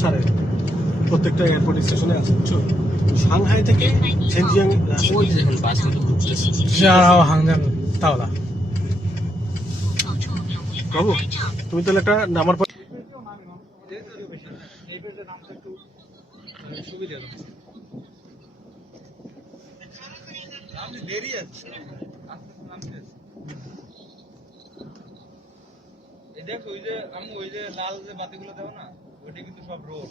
ছাড়ে প্রত্যেকটা এয়ারপোর্ট স্টেশনে আছে বুঝছো সাংহাই থেকে শেনজিয়াং বাবু তুমি তাহলে একটা নামার পর দেরি আছে এই দেখ ওই যে আমি ওই যে লাল যে বাতিগুলো দেবো না ওইটা কিন্তু সব রোড